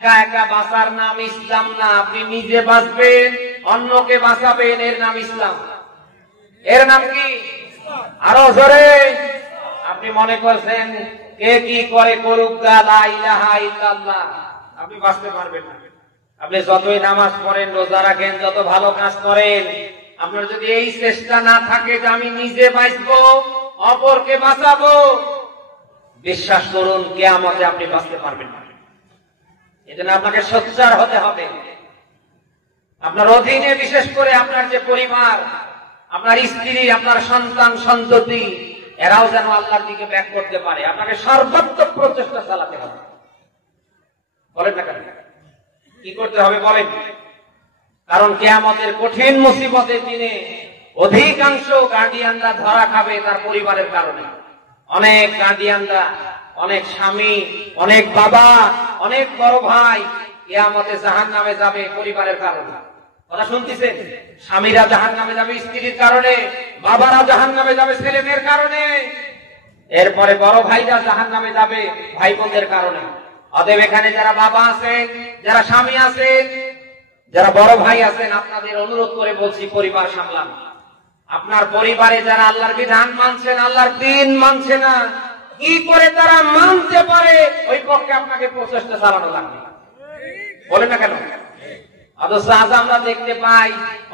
একা একা বাঁচার নাম ইসলাম না। আপনি নিজে বাঁচবেন, অন্যকে বাঁচাবেন, এর নাম ইসলাম। এর নাম কি? আরো জোরে। আপনি মনে করছেন কে কি করে করুক, লা ইলাহা ইল্লাল্লাহ, আপনি বাঁচতে পারবেন না। আপনি যতই নামাজ পড়েন, রোজা রাখেন, যত ভালো কাজ করেন, আপনার যদি এই চেষ্টা না থাকে যে আমি নিজে বাঁচবো, অপরকে বাঁচাবো, বিশ্বাস করুন কিয়ামতে আপনি বাঁচতে পারবেন না। এজন্য আপনাকে সোচ্চার হতে হবে। আপনার অধীনে বিশেষ করে আপনার যে পরিবার, আপনার স্ত্রী, আপনার সন্তান সন্ততি, এরাও যেন আল্লাহর দিকে ব্যাক করতে পারে। আপনাকে সর্বাত্মক প্রচেষ্টা চালাতে হবে। বলেন না কেন? কি করতে হবে বলেন? কারণ কিয়ামতের কঠিন মুসিবতের দিনে অধিকাংশ গার্ডিয়ানরা ধরা খাবে তার পরিবারের কারণে। অনেক গার্ডিয়ানরা, অনেক স্বামী, অনেক বাবা, অনেক বড় ভাই কিয়ামতে জাহান্নামে যাবে পরিবারের কারণে। কথা শুনতেছেন? স্বামীরা জাহান্নামে যাবে স্ত্রীর কারণে, বাবারা জাহান্নামে যাবে ছেলে মেয়ের কারণে, এরপরে বড় ভাইরা জাহান্নামে যাবে ভাই বোনদের কারণে। অতএব এখানে যারা বাবা আছেন, যারা স্বামী আছেন, যারা বড় ভাই আছেন, আপনাদের অনুরোধ করে বলছি পরিবার সামলান। আপনার পরিবারে যারা আল্লাহর বিধান মানছেন, আল্লাহর দ্বীন মানছে না, কি করে তারা মানতে পারে, ওই পক্ষে আপনাকে প্রচেষ্টা চালানো লাগবে। বলেন না কেন? অথচ আজ আমরা দেখতে পাই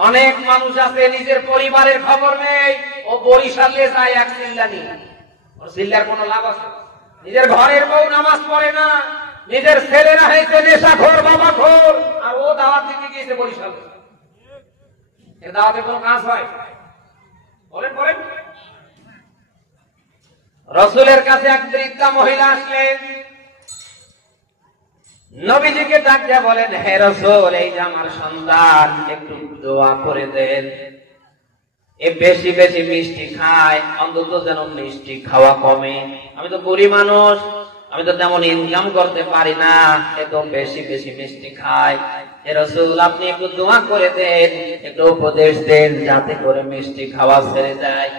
অনেক মানুষ আছে নিজের পরিবারের খবর নেই, ও বরিশালে যায় এক চিল্লা নিয়ে। ওর চিল্লার কোনো লাভ আছে? নিজের ঘরের বউ নামাজ পড়ে না, নিজের ছেলেরা হয়েছে নেশাখোর, বাবাখোর, আর ও দাওয়াত দিতে গিয়েছে বরিশালে। এর দাওয়াতে কোনো কাজ হয়? বলেন বলেন। রাসূলের কাছে এক বৃদ্ধা মহিলা আসলেন, নবীজিকে ডাক দিয়ে বলেন, হে রাসূল, এই যে আমার সন্তান, একটু দোয়া করে দেন, এ বেশি বেশি মিষ্টি খায়, অন্তত যেন মিষ্টি খাওয়া কমে। আমি তো গরিব মানুষ, আমি তো তেমন ইনকাম করতে পারি না, এ তো বেশি বেশি মিষ্টি খায়। হে রাসূল, আপনি একটু দোয়া করে দেন, একটু উপদেশ দেন, যাতে করে মিষ্টি খাওয়া ছেড়ে যায়।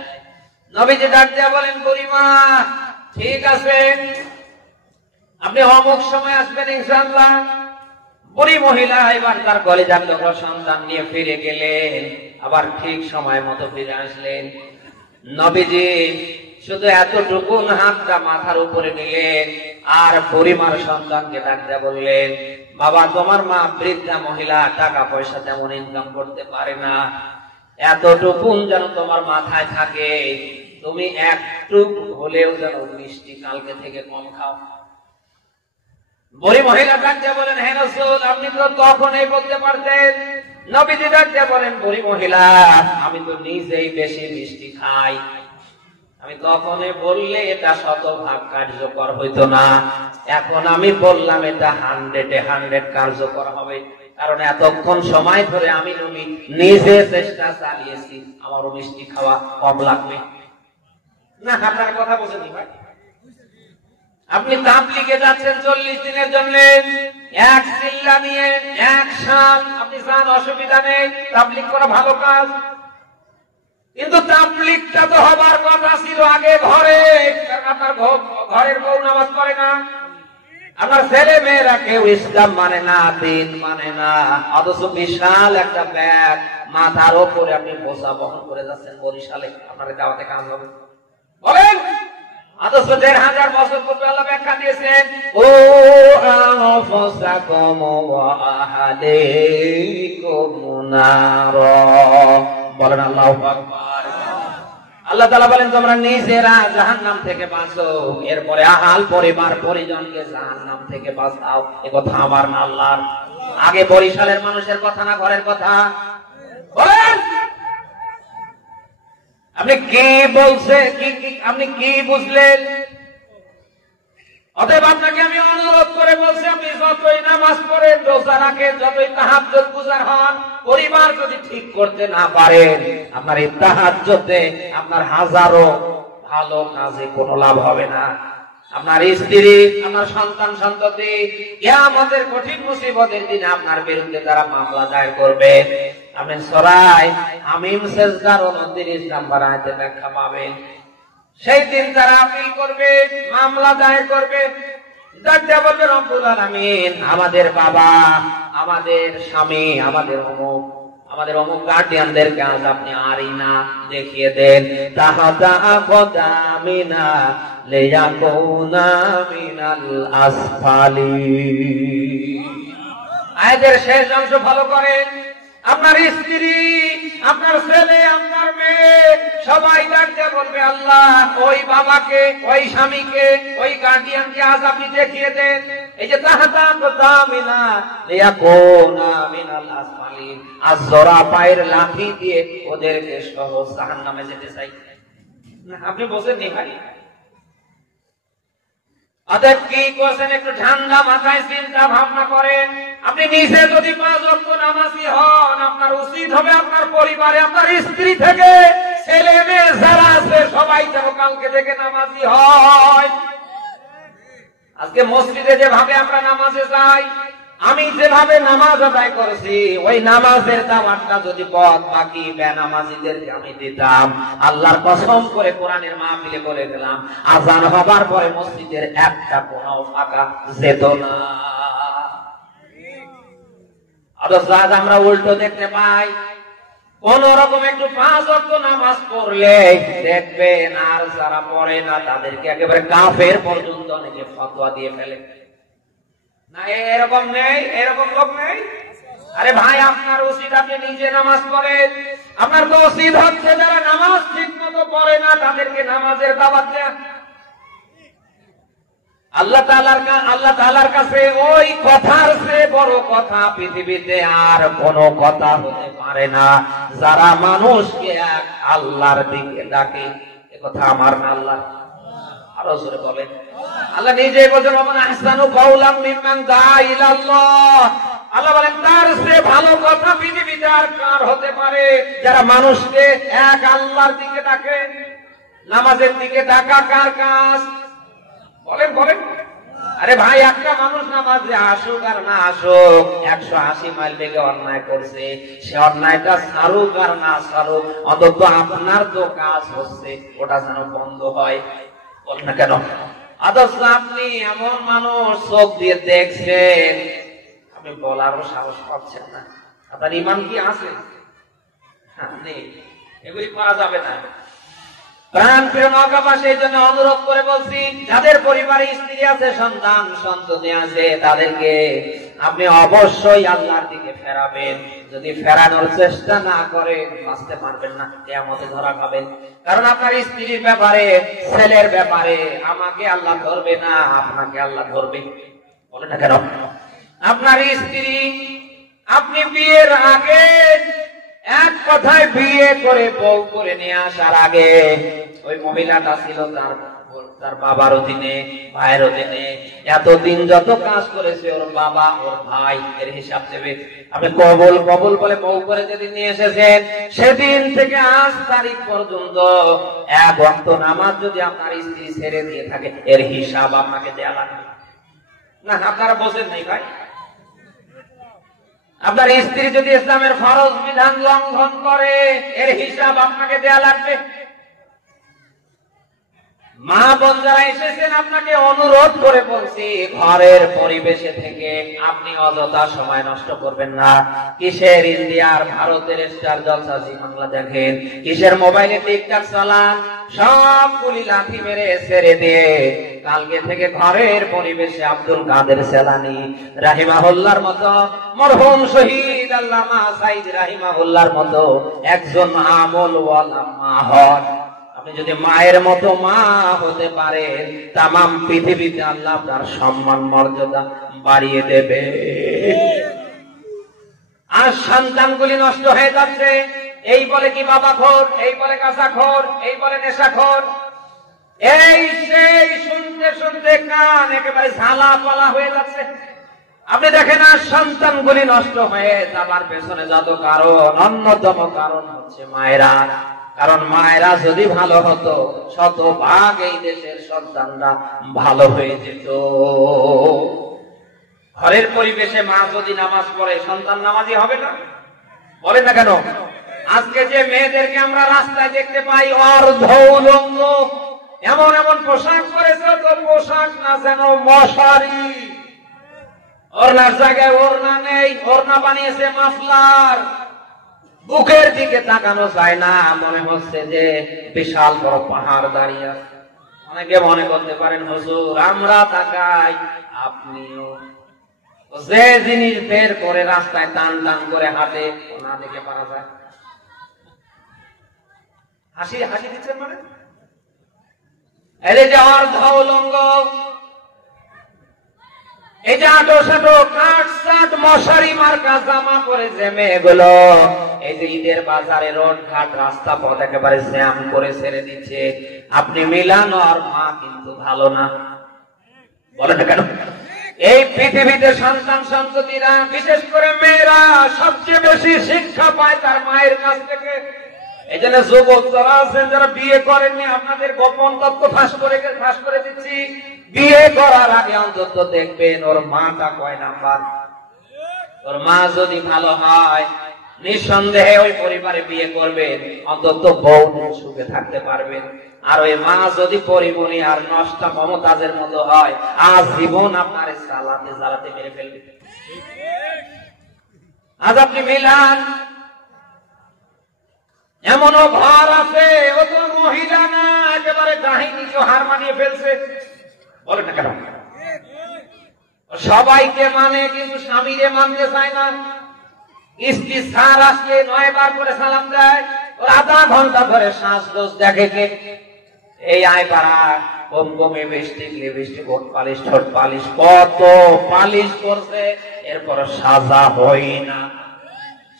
নবীজি ডাক দিয়ে বলেন, বুড়িমা, ঠিক আছে, আপনি অমুক সময় আসবেন ইনশাআল্লাহ। বুড়ি মহিলা এবার তার কলিজার টুকরা সন্তান নিয়ে ফিরে গেলেন, আবার ঠিক সময় মতো ফিরে আসলেন। নবীজি শুধু এতটুকু হাতটা মাথার উপরে নিলেন, আর বুড়িমার সন্তানকে ডাক দিয়ে বললেন, বাবা, তোমার মা বৃদ্ধা মহিলা, টাকা পয়সা তেমন ইনকাম করতে পারে না, এতটুকু যেন তোমার মাথায় থাকে, তুমি একটু হলেও যেন মিষ্টি কালকে থেকে কম খাও। বুড়ি মহিলা ডাকতে বলেন, হে রাসূল, আপনি তো তখনই বলতে পারতেন। নবীজি ডাকতে বলেন, বুড়ি মহিলা, আমি তো নিজেই বেশি মিষ্টি খাই, আমি তখনই বললে এটা 100% কার্যকর হইতো না, এখন আমি বললাম এটা 100-100 কার্যকর হবে, কারণ এতক্ষণ সময় ধরে আমি নিজে চেষ্টা চালিয়েছি, আমারও মিষ্টি খাওয়া কম লাগবে না। আপনার কথা বুঝেনি ভাই? আপনি তাবলীগে যাচ্ছেন 40 দিনের জন্য, এক চিল্লা নিয়ে এক সাল, আপনি যান, অসুবিধা নেই, তাবলীগ করা ভালো কাজ, কিন্তু তাবলীগটা তো হবার কথা ছিল আগে ঘরে। আপনার ঘরের বউ নামাজ পড়ে না, আপনার ছেলে মেয়েরা কেউ ইসলাম মানে না, দ্বীন মানে না, অথচ বিশাল একটা ব্যাগ মাথার ওপরে আপনি বোঝা বহন করে যাচ্ছেন বরিশালে, আপনার দাওয়াতে কাজ হবে? বলেন। অথচ 1500 বছর পূর্বে আল্লাহ ব্যাখ্যা দিয়েছেন, ও আনফুসাকুম ওয়া আহলিকুম নার। বলেন আল্লাহু আকবার। আল্লাহ তাআলা বলেন, তোমরা নিজেরা জাহান্নাম থেকে বাঁচো, এরপরে আহাল পরিবার পরিজনকে জাহান্নাম থেকে বাঁচাও। এ কথা আমার না আল্লাহর। আগে বরিশালের মানুষের কথা না ঘরের কথা? বলেন। আপনি কি বলছে, আপনি কি বুঝলেন? অতএব আপনাকে আমি অনুরোধ করে বলছি, আপনি যতই নামাজ পড়েন, রোজা রাখেন, যতই তাহাজ্জুদ গুজার হন, পরিবার যদি ঠিক করতে না পারেন, আপনার এই তাহাজ্জুদে আপনার হাজারো ভালো কাজে কোনো লাভ হবে না। আপনার স্ত্রী, আপনার সন্তান সন্ততি কিয়ামতের কঠিন মুসিবতের দিনে আপনার বিরুদ্ধে যারা মামলা দায়ের করবে, আপনি সূরা হামিম সিজদার 29 নাম্বার আয়াতে ব্যাখ্যা পাবেন। সেই দিন যারা আপিল করবে, মামলা দায়ের করবে, ডাক দেয়া বলবে রব্বুল আলামিন, আমাদের বাবা, আমাদের স্বামী, আমাদের অমুক গার্ডিয়ানদেরকে আজ আপনি আরিনা দেখিয়ে দেন, তাহাতা কদামিনা লিয়াকুনা মিনাল আসফালি। আয়াতের শেষ অংশ ভালো করেন। আপনার স্ত্রী, আপনার ছেলে, আপনার মেয়ে সবাই ডাকতে বলবে আল্লাহ, ওই বাবাকে, ওই স্বামীকে, ওই গার্ডিয়ানকে আজ আপনি দেখিয়ে দেন, এই যে তাহাতা কদামিনা লিয়াকুনা মিনাল আসফালি, আজ জোড়া পায়ের লাঠি দিয়ে ওদেরকে সহ জাহান্নামে যেতে চাই। আপনি বলছেন ভাই, অতএব কি করছেন একটু ঠান্ডা মাথায় চিন্তা ভাবনা করেন। আপনি নিজে যদি 5 ওয়াক্ত নামাজি হন, আপনার উচিত হবে আপনার পরিবারে, আপনার স্ত্রী থেকে ছেলে মেয়ে যারা আছে সবাই যেন কালকে থেকে নামাজি হয়। আজকে মসজিদে যেভাবে আমরা নামাজে যাই, আমি যেভাবে নামাজ আদায় করেছি, ওই নামাজের দাওয়াতটা যদি পথ বাকি বেনামাজিদেরকে আমি দিতাম, আল্লাহর কসম করে কোরআনের মাহফিলে বলে দিলাম, আযান হবার পরে মসজিদের একটা কোণাও ফাঁকা যেত না। অথচ আজ আমরা উল্টো দেখতে পাই, কোন রকম একটু 5 ওয়াক্ত নামাজ পড়লে দেখবেন আর যারা পড়ে না তাদেরকে একেবারে কাফের পর্যন্ত অনেকে ফতোয়া দিয়ে ফেলে। না এরকম নেই, এরকম লোক নেই। আরে ভাই, আপনার উচিত আপনি নিজে নামাজ পড়েন। আপনার তো উচিত হচ্ছে যারা নামাজ ঠিক মতো পড়ে না তাদেরকে নামাজের দাওয়াত দেয়া। আল্লাহ তাআলার কাছে ওই কথার চেয়ে বড় কথা পৃথিবীতে আর কোন কথা হতে পারে না, যারা মানুষকে এক আল্লাহর দিকে ডাকে। এ কথা আমার না আল্লাহ। আরো জোরে বলেন। আল্লাহ নিজেই বলেন, ওমান আহসানু কাওলাম মিম্মান দাআ ইলাল্লাহ। আল্লাহ বলেন, তার চেয়ে ভালো কথা পৃথিবীতে আর কার হতে পারে, যারা মানুষকে এক আল্লাহর দিকে ডাকে। নামাজের দিকে ডাকা কার কাজ? বলেন বলেন। আরে ভাই, একটা মানুষ নামাজে আসুক আর না আসুক, 180 মাইল বেগে অন্যায় করছে, সে অন্যায়টা ছাড়ুক আর না ছাড়ুক, অন্তত আপনার তো কাজ হচ্ছে ওটা যেন বন্ধ হয়। বল না কেন? অথচ আপনি এমন মানুষ চোখ দিয়ে দেখছেন, আপনি বলারও সাহস পাচ্ছেন না। আপনার ঈমান কি আছে? নেই। এগুলি করা যাবে না। প্রাণ প্রিয় নওগাঁবাসী, এই জন্য অনুরোধ করে বলছি, যাদের পরিবারে স্ত্রী আছে, সন্তান সন্ততি আছে, তাদেরকে আপনি অবশ্যই আল্লাহর দিকে ফেরাবেন। যদি ফেরানোর চেষ্টা না করেন, বাঁচতে পারবেন না, কিয়ামতে ধরা খাবেন। কারণ আপনার স্ত্রীর ব্যাপারে, ছেলের ব্যাপারে আমাকে আল্লাহ ধরবে না, আপনাকে আল্লাহ ধরবে। বলে না কেন? আপনার স্ত্রী, আপনি বিয়ের আগে এক কথায় বিয়ে করে বউ করে নিয়ে আসার আগে ওই মহিলাটা ছিল তার বাবার অধীনে, ভাইয়ের অধীনে। এতদিন যত কাজ করেছে ওর বাবা, ওর ভাই এর হিসাব দেবে। আপনি কবুল কবুল বলে বউ করে যেদিন নিয়ে এসেছেন, সেদিন থেকে আজ তারিখ পর্যন্ত 1 ওয়াক্ত নামাজ যদি আপনার স্ত্রী ছেড়ে দিয়ে থাকে, এর হিসাব আপনাকে দেয়া লাগবে না। আপনারা বোঝেন নাই ভাই? আপনার স্ত্রী যদি ইসলামের ফরজ বিধান লঙ্ঘন করে, এর হিসাব আপনাকে দেয়া লাগবে। মা বোন যারা এসেছেন, আপনাকে অনুরোধ করে বলছি, ঘরের পরিবেশে থেকে আপনি অযথা সময় নষ্ট করবেন না। কিসের ইন্ডিয়ার ভারতের স্টার জলসা জি বাংলা দেখেন, কিসের মোবাইলে টিকটক চালান, সবগুলি লাঠি মেরে ছেড়ে দিয়ে কালকে থেকে ঘরের পরিবেশে আব্দুল কাদের সেলানি রাহিমাহুল্লাহর মতো, মরহুম শহীদ আল্লামা সাইদ রাহিমাহুল্লাহর মতো একজন আমলওয়ালা মা হন। আপনি যদি মায়ের মতো মা হতে পারেন, তামাম পৃথিবীতে আল্লাহ তার সম্মান মর্যাদা বাড়িয়ে দেবে। আর সন্তানগুলি নষ্ট হয়ে যাচ্ছে, এই বলে কি বাবাখোর, এই বলে কাঁচাখোর, এই বলে নেশাখোর, এই সেই শুনতে শুনতে কান একেবারে ঝালা পালা হয়ে যাচ্ছে। আপনি দেখেন, আর সন্তানগুলি নষ্ট হয়ে যাবার পেছনে যত কারণ, অন্যতম কারণ হচ্ছে মায়েরা। কারণ মায়েরা যদি ভালো হতো, শতভাগ এই দেশের সন্তানরা ভালো হয়ে যেত। ঘরের পরিবেশে মা যদি নামাজ পড়ে, সন্তান নামাজি হবে না? বলেন না কেন? আজকে যে মেয়েদেরকে আমরা রাস্তায় দেখতে পাই অর্ধ উলঙ্গ, এমন এমন পোশাক পরেছে তো পোশাক না যেন মশারি, ওড়নার জায়গায় ওড়না নেই, ওড়না বানিয়েছে মাফলার, বুকের দিকে তাকানো যায় না, মনে হচ্ছে যে বিশাল বড় পাহাড় দাঁড়িয়ে আছে। অনেকে মনে করতে পারেন হুজুর আমরা তাকাই, আপনিও। যে জিনিস বের করে রাস্তায় টান টান করে হাঁটে না দেখে পারা যায়। হাসি হাসি দিচ্ছেন মানে এই যে অর্ধ উলঙ্গ, এই যে আটো সাটো কাঠ সাট মশারি মার্কা জামা পরেছে মেয়েগুলো, এই যে ঈদের বাজারে রোড ঘাট রাস্তা পথ একেবারে জ্যাম করে ছেড়ে দিচ্ছে। আপনি মিলান আর মা কিন্তু ভালো না, বলেন কেন? এই পৃথিবীতে সন্তান সন্ততিরা বিশেষ করে মেয়েরা সবচেয়ে বেশি শিক্ষা পায় তার মায়ের কাছ থেকে। এই জন্য যুবক যারা আছেন যারা বিয়ে করেননি, আপনাদের গোপন তথ্য ফাঁস করে দিচ্ছি, বিয়ে করার আগে অন্তত দেখবেন ওর মাটা কয় নাম্বার। ওর মা যদি ভালো হয় নিঃসন্দেহে ওই পরিবারে বিয়ে করবেন, অন্তত বউ সুখে থাকতে পারবেন। আর ওই মা যদি পরিমণি আর নষ্টা মমতাজের মতো হয়, আজীবন আপনার জ্বালাতে জ্বালাতে মেরে ফেলবে। আজ আপনি মিলান, এমনও ঘর আছে ও তো মহিলা না, একেবারে কাহিনীকে হার মানিয়ে ফেলছে, বলেন না কেন? সবাইকে মানে কিন্তু স্বামীরে মানতে চায় না। স্ত্রী সার আসলে 9 বার করে সালাম দেয়, ওর আধা ঘন্টা ধরে শ্বাস দোষ দেখে কে এই আয় পাড়া কমকমে লিপস্টিক ওঠ পালিশ ঠোঁট পালিশ কত পালিশ করছে, এরপর সাজা হয় না।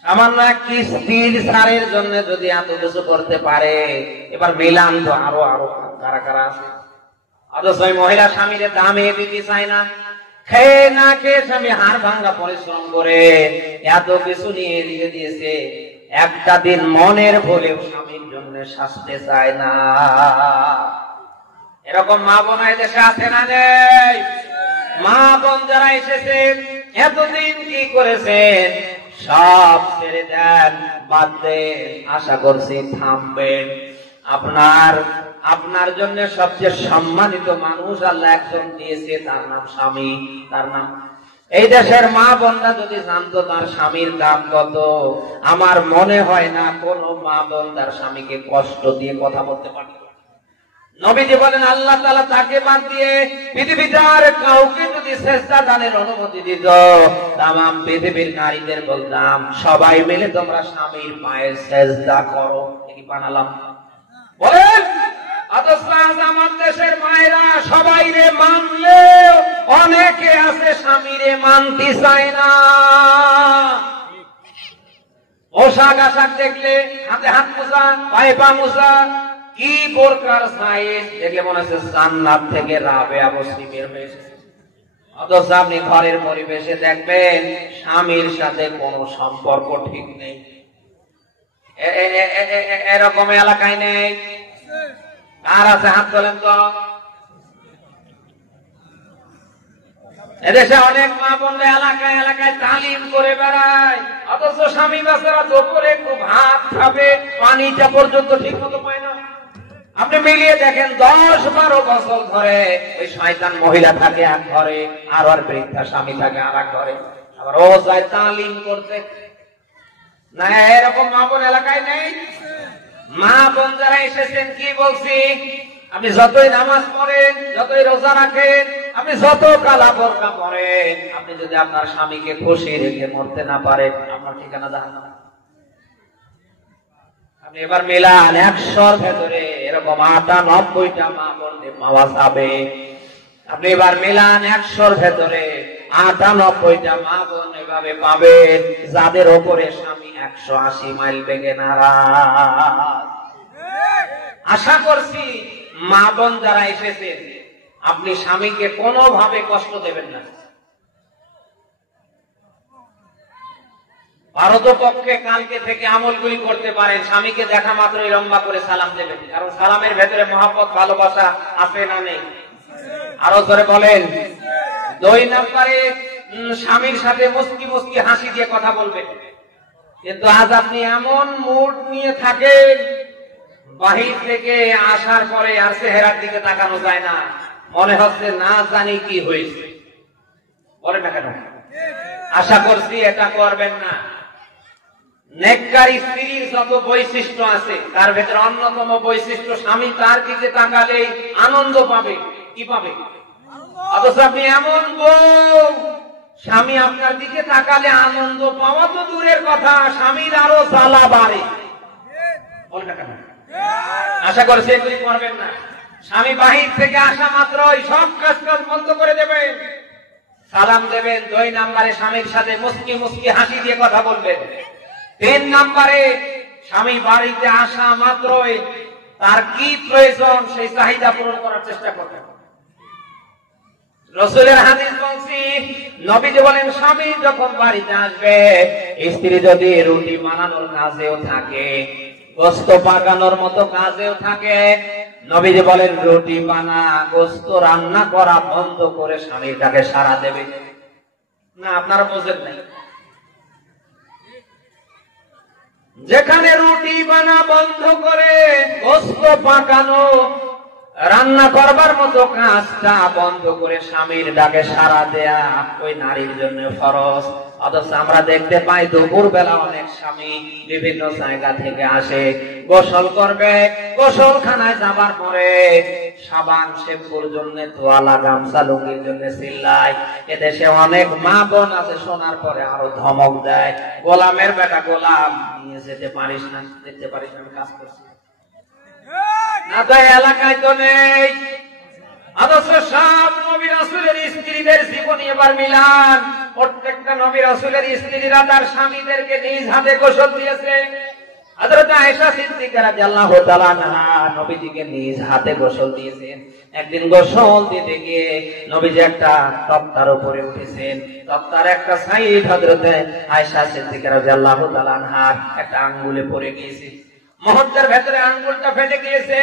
সামান্য একটি স্ত্রীর সারের জন্য যদি এত কিছু করতে পারে, এবার মিলান তো আরো আরো কারা কারা আছে। অথচ ওই মহিলা স্বামীর দামে দিতে চায় না, খেয়ে না খেয়ে স্বামী হাড় ভাঙ্গা পরিশ্রম করে এত কিছু নিয়ে দিয়ে দিয়েছে, একটা দিন মনের ভুলেও স্বামীর জন্য শাস্তে চায় না। এরকম মা বোন দেশে আছে না নেই? মা বোন যারা এসেছেন এতদিন কি করেছেন সব ছেড়ে দেন, বাদ দেন, আশা করছি থামবেন। আপনার জন্য সবচেয়ে সম্মানিত মানুষ আল্লাহ একজন দিয়েছে, তার নাম স্বামী। তার নাম এই দেশের মা বোনরা যদি জানতো তার স্বামীর দাম কত, আমার মনে হয় না কোন মা বোন তার স্বামীকে কষ্ট দিয়ে কথা বলতে পারত। নবীজি বলেন আল্লাহ তাআলা তাকে বাদ দিয়ে পৃথিবীতে আর কাউকে যদি সেজদা দানের অনুমতি দিত, তামাম পৃথিবীর নারীদের বলতাম সবাই মিলে তোমরা স্বামীর পায়ে সেজদা করো। কি বানালাম বলেন? অথচ আমার দেশের মায়েরা সবাই রে মানলে অনেকে আছে স্বামীরে মানতে চায় না। পোশাক আশাক দেখলে হাতে হাত মোজা, পায়ে পা মোজা, কি বোরকার সাইজ দেখলে মনে হচ্ছে জান্নাত থেকে রাবেয়া বসরি বের হয়ে এসেছে। অথচ আপনি ঘরের পরিবেশে দেখবেন স্বামীর সাথে কোনো সম্পর্ক ঠিক নেই। এরকম এলাকায় নেই? আর আছে হাত তোলেন তো। এদেশে অনেক মা বোনরা এলাকায় এলাকায় তালিম করে বেড়ায়, অথচ স্বামী বাচ্চারা দুপুরে একটু ভাত খাবে পানিটা পর্যন্ত ঠিক মতো পায় না। আপনি মিলিয়ে দেখেন 10-12 বছর ধরে ওই শয়তান মহিলা থাকে এক ঘরে, আর ওর বৃদ্ধা স্বামী থাকে আর এক ঘরে, আবার ও যায় তালিম করতে। না এরকম মা বোন এলাকায় নেই? মা বোন যারা এসেছেন কি বলছি, আপনি যতই নামাজ পড়েন, যতই রোজা রাখেন, আপনি যত কালা বোরকা পড়েন, আপনি যদি আপনার স্বামীকে খুশি রেখে মরতে না পারেন, আপনার ঠিকানা জাহান্নাম। আপনি এবার মিলান 100-র ভেতরে এরকম 98টা মা বোন পাওয়া যাবে। আপনি এবার মিলান 100-র ভেতরে 98টা মা বোন এভাবে পাবেন যাদের ওপরে স্বামী 180 মাইল বেগে নারাজ। আশা করছি মা বোন যারা এসেছেন আপনি স্বামীকে কোনোভাবে কষ্ট দেবেন না। পারতপক্ষে কালকে থেকে আমলগুলি করতে পারেন, স্বামীকে দেখা মাত্রই লম্বা করে সালাম দেবেন, কারণ সালামের ভেতরে মহব্বত ভালোবাসা আছে না নেই? আরো জোরে বলেন। 2 নম্বরে স্বামীর সাথে মুস্কি মুস্কি হাসি দিয়ে কথা বলবেন। কিন্তু আজ আপনি এমন মুড নিয়ে থাকেন বাহির থেকে আসার পরে আর চেহারার দিকে তাকানো যায় না, মনে হচ্ছে না জানি কি হয়েছে। বলেন না কেন? আশা করছি এটা করবেন না। নেককার স্ত্রীর যত বৈশিষ্ট্য আছে তার ভেতরে অন্যতম বৈশিষ্ট্য স্বামী তার দিকে তাকালে আনন্দ পাবে। কি পাবে? অথচ আপনি এমন বউ, স্বামী আপনার দিকে তাকালে আনন্দ পাওয়া তো দূরের কথা, স্বামীর আরো জ্বালা বাড়ে। বলেন না কেন? আশা করছি এগুলি করবেন না। স্বামী বাহির থেকে আসা মাত্রই সব কাজ বন্ধ করে দেবেন, সালাম দেবেন। 2 নম্বরে স্বামীর সাথে মুস্কি মুস্কি হাসি দিয়ে কথা বলবেন। 3 নম্বরে স্বামী বাড়িতে আসা মাত্রই তার কি প্রয়োজন সেই চাহিদা পূরণ করার চেষ্টা করবেন। রাসূলের হাদিস বলছি, নবীজি বলেন স্বামী যখন বাড়িতে আসবে, স্ত্রী যদি রুটি বানানোর কাজেও থাকে, গোশত পাকানোর মতো কাজেও থাকে, নবীজি বলেন রুটি বানা, গোশত রান্না করা বন্ধ করে স্বামীর ডাকে সাড়া দেবে না। আপনারা বোঝেন নাই? যেখানে রুটি বানা বন্ধ করে, গোশত পাকানো, রান্না করবার মতো কাজটা বন্ধ করে স্বামীর ডাকে সাড়া দেয়া ওই নারীর জন্য ফরজ। অথচ আমরা দেখতে পাই দুপুর বেলা অনেক স্বামী বিভিন্ন জায়গা থেকে আসে, গোসল করবে, গোসলখানায় যাবার পরে সাবান শ্যাম্পুর জন্য, তোয়ালা, গামছা, লুঙ্গির জন্য চিল্লায়। এদেশে অনেক মা বোন আছে, শোনার পরে আরো ধমক দেয়, গোলামের বেটা গোলাম, নিয়ে যেতে পারিস না, দেখতে পারিস না আমি কাজ করছি না, তাই এলাকায় তো নেই। অথচ সব নবী রাসূলের স্ত্রীদের জীবনী এবার মিলান। প্রত্যেকটা নবী রাসূলের স্ত্রীরা তার স্বামীদেরকে নিজ হাতে গোসল দিয়েছে। হযরত আয়েশা সিদ্দিকা রাদিয়াল্লাহু তাআলা আনহা নবীজিকে নিজ হাতে গোসল দিয়েছেন। একদিন গোসল দিতে গিয়ে নবীজি একটা তক্তার উপরে উঠেছেন, তক্তার একটা সাইড হযরত আয়েশা সিদ্দিকা রাদিয়াল্লাহু তাআলা আনহার একটা আঙ্গুলে পড়ে গিয়েছে। মুহূর্তের ভেতরে আঙ্গুলটা ফেটে গিয়েছে,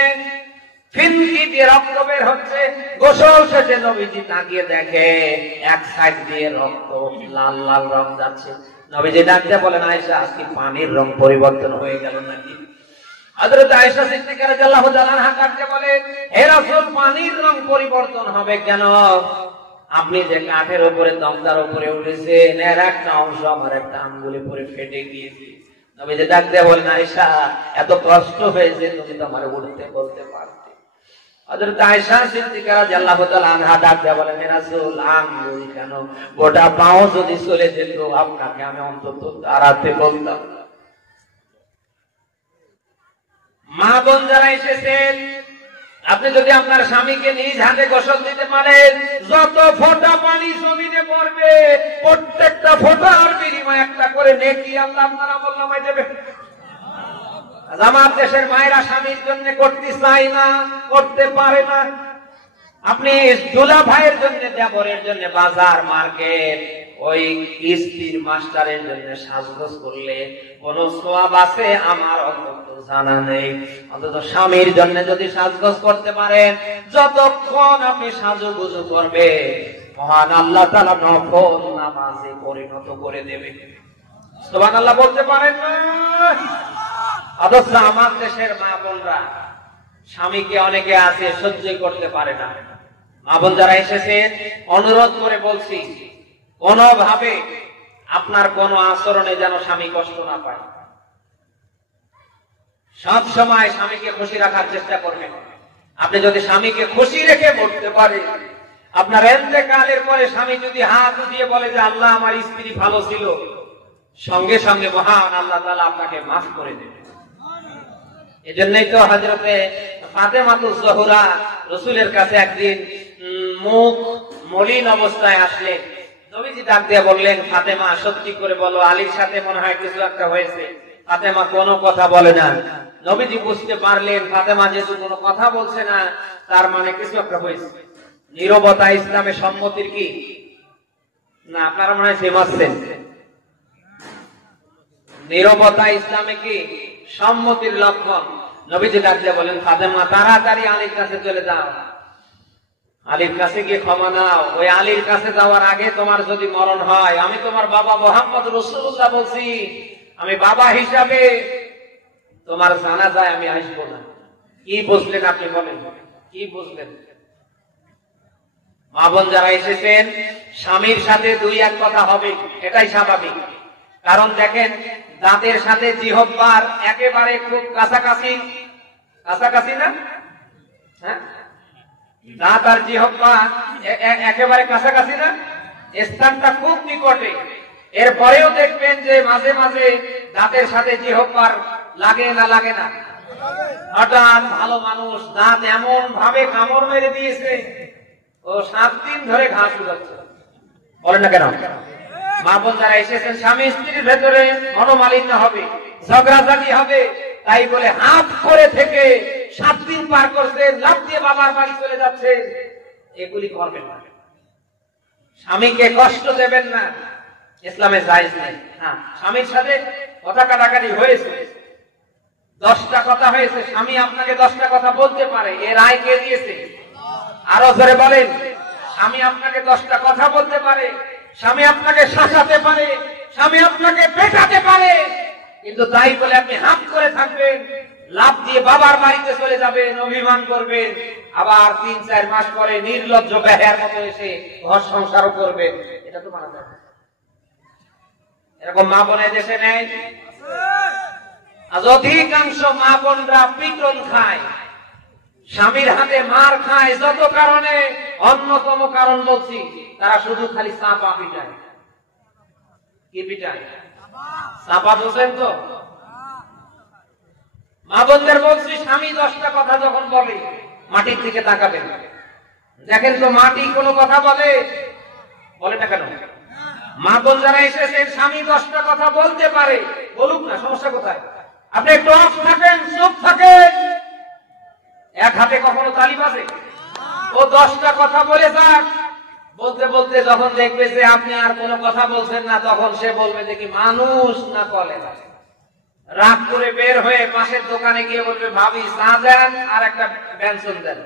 ফিনকি দিয়ে রক্ত বের হচ্ছে। গোসল শেষে নবীজি তাকিয়ে দেখে এক সাইড দিয়ে রক্ত, লাল লাল রং যাচ্ছে। নবীজি ডাকতে বলেন, আয়েশা আজকে পানির রং পরিবর্তন হয়ে গেল নাকি? হযরত আয়েশা সিদ্দিকা রাদিয়াল্লাহু তাআলা আনহা ডাকতে বলেন, হে রাসূল, পানির রং পরিবর্তন হবে কেন? আপনি যে কাঠের উপরে, তক্তার উপরে উঠেছেন, এর একটা অংশ আমার একটা আঙ্গুলে পড়ে ফেটে গিয়েছে। নবীজি ডাকতে বলেন, আয়েশা এত কষ্ট হয়েছে, তুমি তো আমারে উঠতে বলতে পারতে। হযরত আয়েশা সিদ্দিকা রাদিয়াল্লাহু তাআলা আনহা ডাকতে বলেন, হে রাসূল, আঙ্গুল কেন, গোটা পাও যদি চলে যেত আপনাকে আমি অন্তত দাঁড়াতে বলতাম। মা বোন যারা এসেছেন, আপনি যদি আপনার স্বামীকে নিজ হাতে গোসল দিতে পারেন, যত ফোঁটা পানি জমিনে পড়বে প্রত্যেকটা ফোঁটার বিনিময়ে একটা করে নেকি আল্লাহ আপনার আমলনামায় দেবে। আমার দেশের মায়েরা স্বামীর জন্য করতে চায় না, করতে পারে না। আপনি দুলা ভাইয়ের জন্য, দেবরের জন্য বাজার, মার্কেট, ওই স্ত্রীর মাস্টারের জন্য সাজগোজ করলে কোন সওয়াব আছে আমার অন্তত জানা নেই। অন্তত স্বামীর জন্য যদি সাজগোজ করতে পারেন, যতক্ষণ আপনি সাজুগুজু করবে মহান আল্লাহ তাআলা নফল নামাজে পরিণত করে দেবে। সুবহানাল্লাহ বলতে পারেন না? অথচ আমার দেশের মা বোনরা স্বামীকে অনেকে আছে সহ্য করতে পারে না। মা বোন যারা এসেছেন, অনুরোধ করে বলছি, কোনোভাবে আপনার কোন আচরণে যেন স্বামী কষ্ট না পায়। সব সময় স্বামীকে খুশি রাখার চেষ্টা করবেন। আপনি যদি স্বামীকে খুশি রেখে মরতে পারেন, আপনার ইন্তেকালের পরে স্বামী যদি হাত দিয়ে বলে যে আল্লাহ আমার স্ত্রী ভালো ছিল, সঙ্গে সঙ্গে মহান আল্লাহ তাআলা আপনাকে মাফ করে দেবে। এজন্যই তো হযরতে ফাতেমাতুজ জোহরা রাসূলের কাছে একদিন মুখ মলিন অবস্থায় আসলেন। নবীজি ডাক দিয়ে বললেন, ফাতেমা সত্যি করে বলো, আলীর সাথে মনে হয় কিছু একটা হয়েছে। ফাতেমা কোনো কথা বলে না। নবীজি বুঝতে পারলেন ফাতেমা যেহেতু কোনো কথা বলছে না, তার মানে কিছু একটা হয়েছে। নীরবতা ইসলামে সম্মতির কি না? আপনারা মনে হয় সেমাচ্ছেন। নীরবতা ইসলামে কি সম্মতির লক্ষণ। নবীজি ডাক দিয়ে বলেন, ফাতেমা তাড়াতাড়ি আলীর কাছে চলে যাও, আলীর কাছে গিয়ে ক্ষমা নাও। ওই আলীর কাছে যাওয়ার আগে তোমার যদি মরণ হয়, আমি তোমার বাবা মুহাম্মদ রাসূলুল্লাহ বলছি, আমি বাবা হিসাবে তোমার জানাজায় আমি আসবো না। কি বুঝলেন আপনি বলেন, কি বুঝলেন? মা বোন যারা এসেছেন, স্বামীর সাথে দুই এক কথা হবে, এটাই স্বাভাবিক। কারণ দেখেন, দাঁতের সাথে জিহ্বার একেবারে খুব কাছাকাছি, কাছাকাছি না? হ্যাঁ, দাঁত আর জিহ্বা একেবারে কাছাকাছি না? স্থানটা খুব নিকটে। এরপরেও দেখবেন যে মাঝে মাঝে দাঁতের সাথে জিহ্বার লাগে না, লাগে না? হঠাৎ ভালো মানুষ দাঁত এমন ভাবে কামড় মেরে দিয়েছে, ও 7 দিন ধরে ঘাস উড়াচ্ছে। বলেন না কেন? মা বোন যারা এসেছেন, স্বামী স্ত্রীর ভেতরে মনোমালিন্য হবে, ঝগড়াঝাটি হবে, তাই বলে হাত করে থেকে 7 দিন পার করছেন, লাফ দিয়ে বাবার বাড়ি চলে যাচ্ছে, এগুলি করবেন না। স্বামীকে কষ্ট দেবেন না, ইসলামে জায়েজ নেই। হ্যাঁ, স্বামীর সাথে কথা কাটাকাটি হয়েছে, 10টা কথা হয়েছে, স্বামী আপনাকে 10টা কথা বলতে পারে, এর রায় কে দিয়েছে? আরো জোরে বলেন। স্বামী আপনাকে 10টা কথা বলতে পারে, স্বামী আপনাকে শাসাতে পারে, স্বামী আপনাকে পেটাতে পারে, কিন্তু তাই বলে আপনি হাত করে থাকবেন, লাফ দিয়ে বাবার বাড়িতে চলে যাবেন, অভিমান করবেন, আবার 3-4 মাস পরে নির্লজ্জ বেহায়ার মতো এসে ঘর সংসারও করবেন, এটা তো মানা যায় না। এরকম মা বোনের দেশে নেই? আজ অধিকাংশ মা বোনরা পিটন খায়, স্বামীর হাতে মার খায়, যত কারণে অন্যতম কারণ বলছি, তারা শুধু খালি চাপা পিটায়। কি পিটায়? চাপা বুঝেন তো? মা বোনদের বলছি, স্বামী 10টা কথা যখন বলে, মাটির দিকে তাকাবেন, দেখেন তো মাটি কোনো কথা বলে? বলে না কেন? মা বোন যারা এসেছেন, স্বামী 10টা কথা বলতে পারে, বলুক না, সমস্যা কোথায়? আপনি একটু অফ থাকেন, চুপ থাকেন। এক হাতে কখনো তালি বাজে? ও 10টা কথা বলে যাক, বলতে বলতে যখন দেখবে যে আপনি আর কোনো কথা বলছেন না, তখন সে বলবে যে কি মানুষ না কলে। রাগ করে বের হয়ে পাশের দোকানে গিয়ে বলবে, ভাবি চা দেন আর একটা ব্যঞ্জন দেন।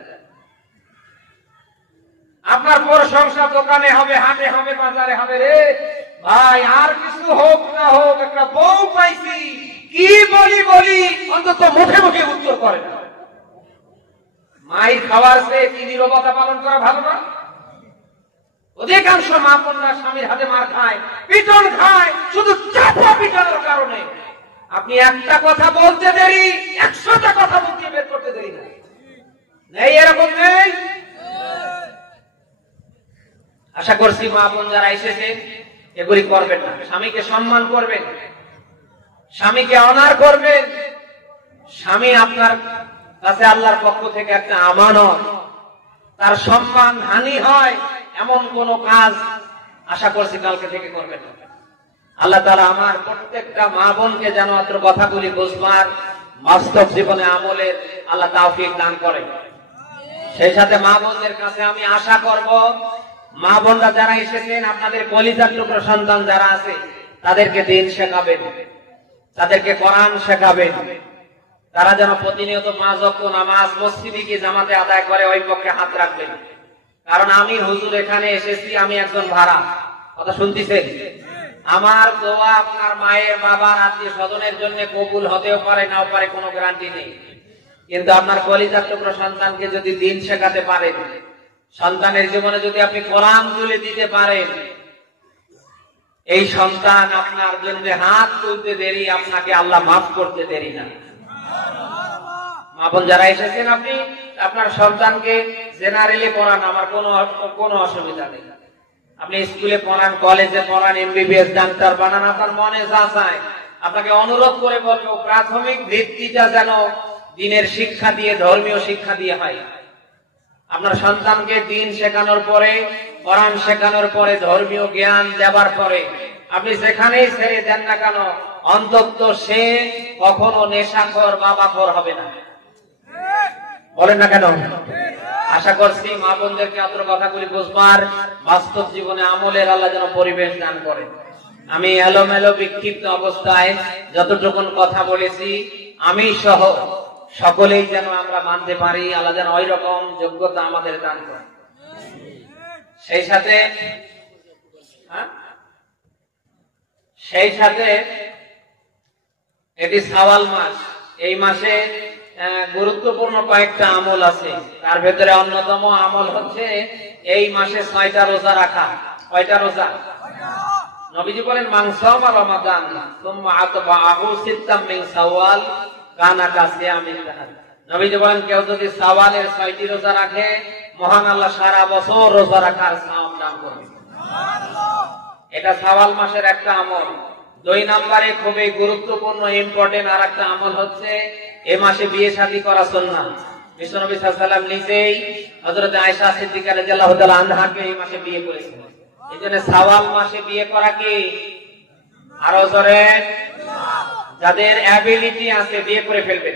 আপনার প্রশংসা দোকানে হবে, হাটে হবে, বাজারে হবে, রে ভাই আর কিছু হোক না হোক, একটা বউ পাইছি, কি বলি বলি, অন্তত মুখে মুখে উত্তর করে না। মায়ের খাওয়ার চেয়ে কি নীরবতা পালন করা ভালো না? অধিকাংশ মা বোনরা স্বামীর হাতে মার খায়, পিটন খায়, শুধু চাপা পিটানোর কারণে। আপনি একটা কথা বলতে দেরি, 100টা কথা মুখে বের করতে দেরি নেই। এরকম নেই? আশা করছি মা বোন যারা এসেছেন, এগুলি করবেন না। স্বামীকে সম্মান করবেন, স্বামীকে অনার করবেন। স্বামী আপনার কাছে আল্লাহর পক্ষ থেকে একটা আমানত, তার সম্মান হানি হয় এমন কোন কাজ আশা করছি কালকে থেকে করবেন না। আল্লাহ তাআলা আমার প্রত্যেকটা মা বোনকে যেন অত্র কথাগুলি বুঝবার, বাস্তব জীবনে আমলের আল্লাহ তাওফিক দান করেন। সেই সাথে মা বোনদের কাছে আমি আশা করব, মা বোনরা যারা এসেছেন, আপনাদের কলিজার টুকরো সন্তান যারা আছে, তাদেরকে দিন শেখাবেন, তাদেরকে কোরআন শেখাবেন। তারা যেন প্রতিনিয়ত 5 ওয়াক্ত নামাজ মসজিদে গিয়ে জামাতে আদায় করে, ওই পক্ষে হাত রাখবেন। কারণ আমি হুজুর এখানে এসেছি, আমি একজন ভাড়া, কথা শুনতেছেন? আমার দোয়া আপনার মায়ের, বাবার, আত্মীয় স্বজনের জন্য কবুল হতেও পারে, নাও পারে, কোনো গ্যারান্টি নেই। কিন্তু আপনার কলিজার টুকরো সন্তানকে যদি দিন শেখাতে পারেন, সন্তানের জীবনে যদি আপনি কোরআন তুলে দিতে পারেন, এই সন্তান আপনার জন্য হাত তুলতে দেরি, আপনাকে আল্লাহ মাফ করতে দেরি না। মা বোন যারা এসেছেন, আপনি আপনার সন্তানকে জেনারেলি পড়ান, আমার কোনো অসুবিধা নেই। আপনি স্কুলে পড়ান, কলেজে পড়ান, MBBS ডাক্তার বানান, আপনার মনে যা চায়। আপনাকে অনুরোধ করে বলবো, প্রাথমিক ভিত্তিটা যেন দ্বীনের শিক্ষা দিয়ে, ধর্মীয় শিক্ষা দিয়ে হয়। আপনার সন্তানকে দ্বীন শেখানোর পরে, কোরআন শেখানোর পরে, ধর্মীয় জ্ঞান দেবার পরে আপনি যেখানেই ছেড়ে দেন না কেন, অন্তত সে কখনো নেশাখোর, বাবাখোর হবে না। বলেন না কেন? আশা করছি মা বোনদেরকে অত্র কথাগুলি বুঝবার, বাস্তব জীবনে আমলের আল্লাহ যেন পরিবেশ দান করে। আমি এলোমেলো বিক্ষিপ্ত অবস্থায় যতটুকুন কথা বলেছি, আমি সহ সকলেই যেন আমরা মানতে পারি, আল্লাহ যেন ওই রকম যোগ্যতা আমাদের দান করে। সেই সাথে এটি শাওয়াল মাস, এই মাসে গুরুত্বপূর্ণ কয়েকটা আমল আছে। তার ভেতরে অন্যতম আমল হচ্ছে এই মাসে 6টা রোজা রাখা। কয়টা রোজা? নবীজি বলেন মান সাওমা রমাদান সুম্মা আতবাহু সিত্তাম মিন শাওয়াল কানা কাসিয়ামিল দাহর। নবীজি বলেন কেউ যদি শাওয়ালের 6টি রোজা রাখে, মহান আল্লাহ সারা বছর রোজা রাখার সওয়াব দান করবেন। সুবহানাল্লাহ। এটা শাওয়াল মাসের একটা আমল। 2 নম্বরে খুবই গুরুত্বপূর্ণ ইম্পর্টেন্ট আরেকটা আমল হচ্ছে এই মাসে বিয়ে শাদী করা সুন্নাত। বিশ্বনবী সাল্লাল্লাহু আলাইহি ওয়াসাল্লাম নিজেই হযরত আয়েশা সিদ্দিকা রাদিয়াল্লাহু তাআলা আনহাকে এই মাসে বিয়ে করেছেন। এইজন্য শাওয়াল মাসে বিয়ে করা কি আরো জোরে যাদের অ্যাবিলিটি আছে বিয়ে করে ফেলবে।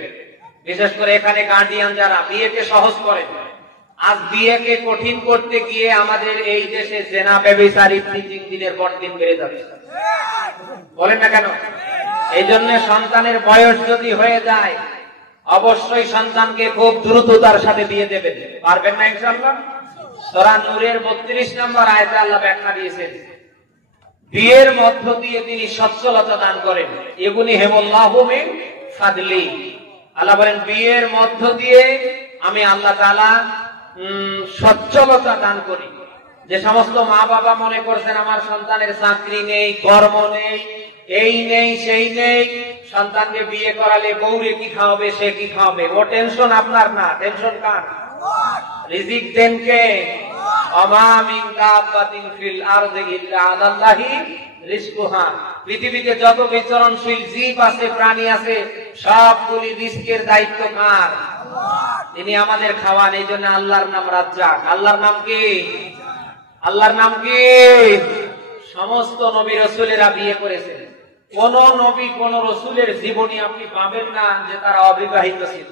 বিশেষ করে এখানে গার্ডিয়ান যারা বিয়েকে সহজ করেন, আজ বিয়েকে কঠিন করতে গিয়ে আমাদের এই দেশে জেনা ব্যভিচার ইফতিজিং দিনের পর দিন বেড়ে যাচ্ছে। বলেন না কেন? এই জন্য সন্তানের বয়স যদি হয়ে যায় অবশ্যই সন্তানকে খুব দ্রুততার সাথে বিয়ে দেবেন। পারবেন না ইনশাআল্লাহ? সূরা নূরের 32 নম্বর আয়াতে আল্লাহ ব্যাখ্যা দিয়েছেন বিয়ের মধ্য দিয়ে তিনি সচ্ছলতা দান করেন। এগুনি হেমুল্লাহু মিন ফাদলি। আল্লাহ বলেন বিয়ের মধ্য দিয়ে আমি আল্লাহ তাআলা সচ্ছলতা দান করি। যে সমস্ত মা বাবা মনে করছেন আমার সন্তানের চাকরি নেই, কর্ম নেই, এই নেই সেই নেই, সন্তানকে বিয়ে করালে বউরে কি খাওয়াবে সে কি খাওয়াবে, ও টেনশন আপনার না, টেনশন কার? রিজিক দেন কে? ওমা মিন দাব্বাতিন ফিল আরদি ইল্লা আলাল্লাহি রিজকুহা। পৃথিবীতে যত বিচরণশীল জীব আছে, প্রাণী আছে, সবগুলি রিজকের দায়িত্ব কার? তিনি আমাদের খাওয়ান। এই জন্য আল্লাহর নাম রাজ্জাক। আল্লাহর নাম কি? আল্লাহর নাম কি? সমস্ত নবী রাসূলেরা বিয়ে করেছেন। কোন নবী কোন রাসূলের জীবনী আপনি পাবেন না যে তারা অবিবাহিত ছিল।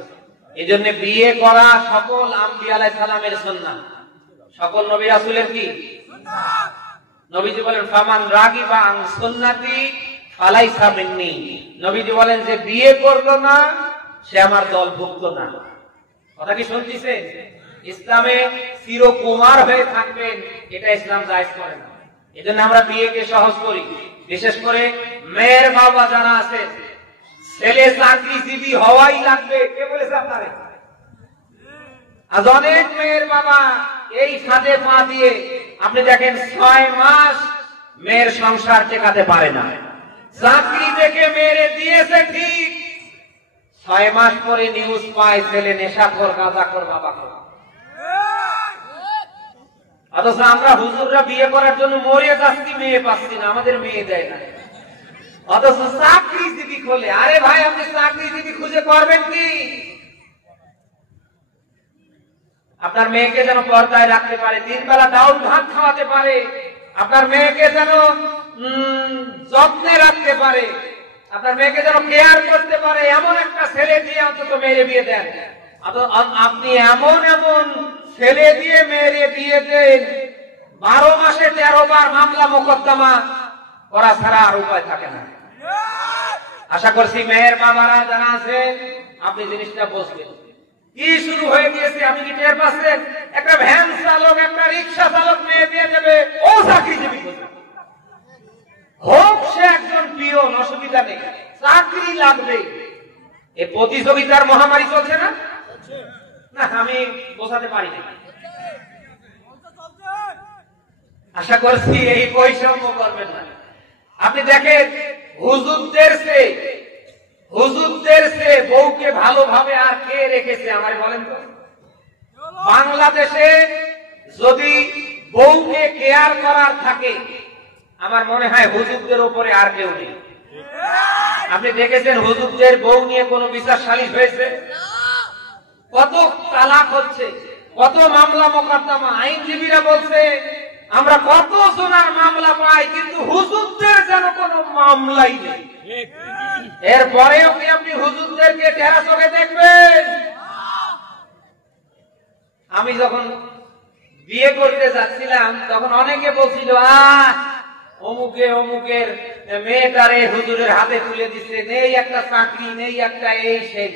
এই জন্য বিয়ে করা সকল আম্বিয়া আলাইহিস সালামের সুন্নাহ, সকল নবী রাসূলের কি সুন্নাহ। নবীজি বলেন ফামান রাগিবা আন সুন্নতি ফালাইসা মিন্নি। নবীজি বলেন যে বিয়ে করলো না সে আমার দলভুক্ত না। কথা কি শুনতেছেন? ইসলামে চিরকুমার হয়ে থাকবেন এটা ইসলাম জায়েজ করে না। এজন্য আমরা বিয়েকে সহজ করি। বিশেষ করে মেয়ের বাবা যারা আছে, ছেলে চাকরিজীবী হওয়াই লাগবে, কে বলেছে আপনারে? আজ অনেক মেয়ের বাবা এই ফাঁদে পা দিয়ে আপনি দেখেন 6 মাস মেয়ের সংসার টেকাতে পারে না। চাকরি দেখে মেয়েরে দিয়েছে ঠিক, 6 মাস পরে নিউজ পায় ছেলে নেশাখোর, গাঁজাখোর, বাবাখোর। অথচ আমরা হুজুররা বিয়ে করার জন্য মরে যাচ্ছি, মেয়ে পাচ্ছি না, আমাদের মেয়ে দেয় না। অথচ চাকরিজীবী খোলে। আরে ভাই আপনি চাকরিজীবী খুঁজে করবেন কি? আপনার মেয়েকে যেন পর্দায় রাখতে পারে, 3 বেলা ডাউল ভাত খাওয়াতে পারে, আপনার মেয়েকে যেন যত্নে রাখতে পারে, আপনার মেয়েকে যেন কেয়ার করতে পারে, এমন একটা ছেলে দিয়ে অন্তত মেয়েরে বিয়ে দেন। আপনি এমন এমন ছেলে দিয়ে মেয়েরে বিয়ে দেন 12 মাসে 13 বার মামলা মোকদ্দমা করা ছাড়া আর উপায় থাকে না। আশা করছি মেয়ের বাবারা যারা আছেন আপনি জিনিসটা বুঝবেন। কি শুরু হয়ে গিয়েছে আপনি কি টের পাচ্ছেন? একটা ভ্যান চালক, একটা রিক্সা চালক মেয়ে দিয়ে দেবে, ও চাকরিজীবী হোক, সে একজন পিয়ন, অসুবিধা নেই, চাকরি লাগবে। এই প্রতিযোগিতার মহামারী চলছে না? না, আমি বোঝাতে পারি না। আশা করছি এই বৈষম্য করবেন না। আপনি দেখেন হুজুরদের চেয়ে বউকে ভালোভাবে আর কে রেখেছে আমায় বলেন তো? বাংলাদেশে যদি বউকে কেয়ার করার থাকে আমার মনে হয় হুজুরদের উপরে আর কেউ নেই। আপনি দেখেছেন হুজুরদের বউ নিয়ে কোনো বিচার সালিশ হয়েছে? কত তালাক হচ্ছে, কত মামলা মোকদ্দমা। আইনজীবীরা বলছে আমরা কত জনের মামলা পাই, কিন্তু হুজুরদের যেন কোনো মামলাই নেই। এরপরেও কি আপনি হুজুরদেরকে টেরা চোখে দেখবেন? আমি যখন বিয়ে করতে যাচ্ছিলাম তখন অনেকে বলছিল অমুকের মেয়েটারে হুজুরের হাতে তুলে দিচ্ছে, নেই একটা চাকরি, নেই একটা এই সেই।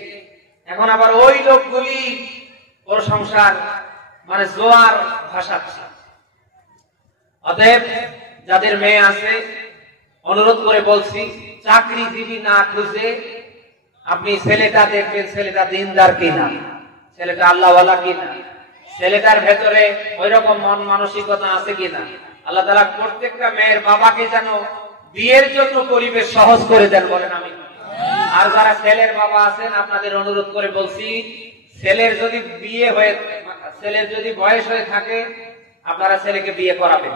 এখন আবার ওই লোকগুলি ওর সংসার মানে জোয়ার ভাসাচ্ছে। অতএব যাদের মেয়ে আছে অনুরোধ করে বলছি চাকরিজীবী না খুঁজে আপনি ছেলেটা দেখবেন, ছেলেটা দিনদার কিনা, ছেলেটা আল্লাহওয়ালা কিনা, ছেলেটার ভেতরে ওই রকম মন মানসিকতা আছে কিনা। আল্লাহ তাআলা প্রত্যেকটা মেয়ের বাবাকে যেন বিয়ের জন্য পরিবেশ সহজ করে দেন, বলেন আমি। আর যারা ছেলের বাবা আছেন, আপনাদের অনুরোধ করে বলছি, ছেলের যদি বয়স হয়ে থাকে, আপনারা ছেলেকে বিয়ে করাবেন।